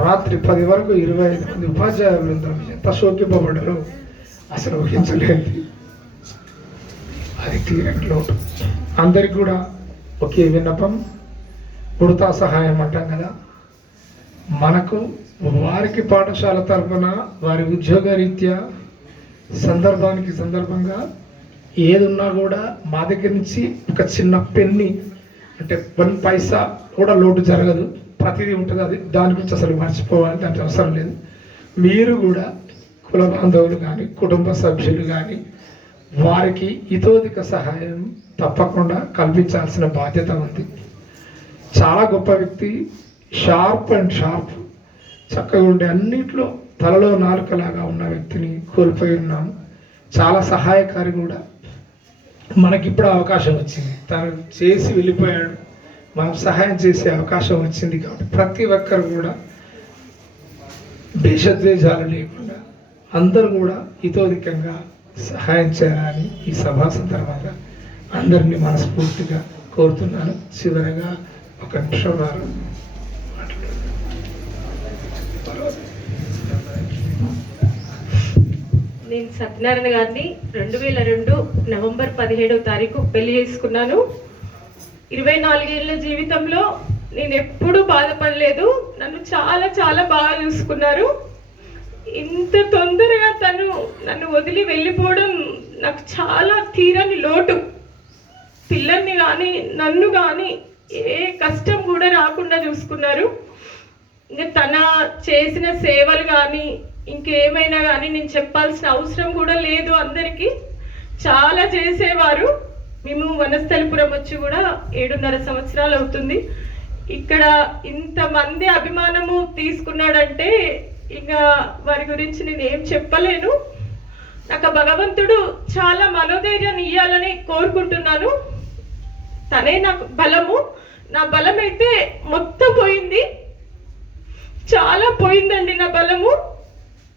రాత్రి 10 వరకు 25 మంది ఉపాధ్యాయులు ఎంత శోకింపబడ్డారో అసలు ఊహించలేదు. అది తీరని లోటు. అందరికి కూడా ఒకే విన్నపం, ఉడతా సహాయం అంటాం కదా, మనకు వారికి పాఠశాల తరఫున వారి ఉద్యోగ రీత్యా సందర్భంగా ఏదున్నా కూడా మా దగ్గర నుంచి ఒక చిన్న పెన్ని అంటే 1 పైసా కూడా లోటు జరగదు, ప్రతిదీ ఉంటుంది. అది దాని గురించి అసలు మర్చిపోవాలి, దానికి అవసరం లేదు. మీరు కూడా కుల బాంధవులు కానీ కుటుంబ సభ్యులు కానీ వారికి ఇతోధిక సహాయం తప్పకుండా కల్పించాల్సిన బాధ్యత ఉంది. చాలా గొప్ప వ్యక్తి, షార్ప్ చక్కగా ఉండే అన్నిట్లో తలలో నాలుకలాగా ఉన్న వ్యక్తిని కోల్పోయి ఉన్నాము. చాలా సహాయకారి కూడా. మనకిప్పుడు అవకాశం వచ్చింది, తను చేసి వెళ్ళిపోయాడు, మనం సహాయం చేసే అవకాశం వచ్చింది. కాబట్టి ప్రతి ఒక్కరు కూడా భేషద్వేషాలు లేకుండా అందరూ కూడా ఇతోధికంగా సహాయం చేయాలని ఈ సభా సందర్భంగా అందరినీ మనస్ఫూర్తిగా కోరుతున్నాను. చివరగా 1 నిమిషం వారు నేను సత్యనారాయణ గారిని 2002 నవంబర్ 17వ తారీఖు పెళ్లి చేసుకున్నాను. 24 ఏళ్ళ జీవితంలో నేను ఎప్పుడూ బాధపడలేదు. నన్ను చాలా చాలా బాగా చూసుకున్నారు. ఇంత తొందరగా నన్ను వదిలి వెళ్ళిపోవడం నాకు చాలా తీరని లోటు. పిల్లల్ని కానీ నన్ను కానీ ఏ కష్టం కూడా రాకుండా చూసుకున్నారు. ఇంకా తన చేసిన సేవలు కానీ ఇంకేమైనా కానీ నేను చెప్పాల్సిన అవసరం కూడా లేదు. అందరికీ చాలా చేసేవారు. మేము వనస్థలిపురం వచ్చి కూడా 7.5 సంవత్సరాలు అవుతుంది. ఇక్కడ ఇంతమంది అభిమానము తీసుకున్నాడంటే ఇంకా వారి గురించి నేను ఏం చెప్పలేను. నాకు భగవంతుడు చాలా మనోధైర్యాన్ని ఇవ్వాలని కోరుకుంటున్నాను. తనే నాకు బలము. నా బలం అయితే మొత్తం పోయింది, చాలా పోయిందండి నా బలము.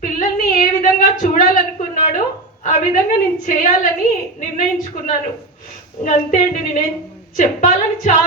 పిల్లల్ని ఏ విధంగా చూడాలనుకున్నాడో ఆ విధంగా నేను చేయాలని నిర్ణయించుకున్నాను. అంతే అండి. నేనేం చెప్పాలని చాలా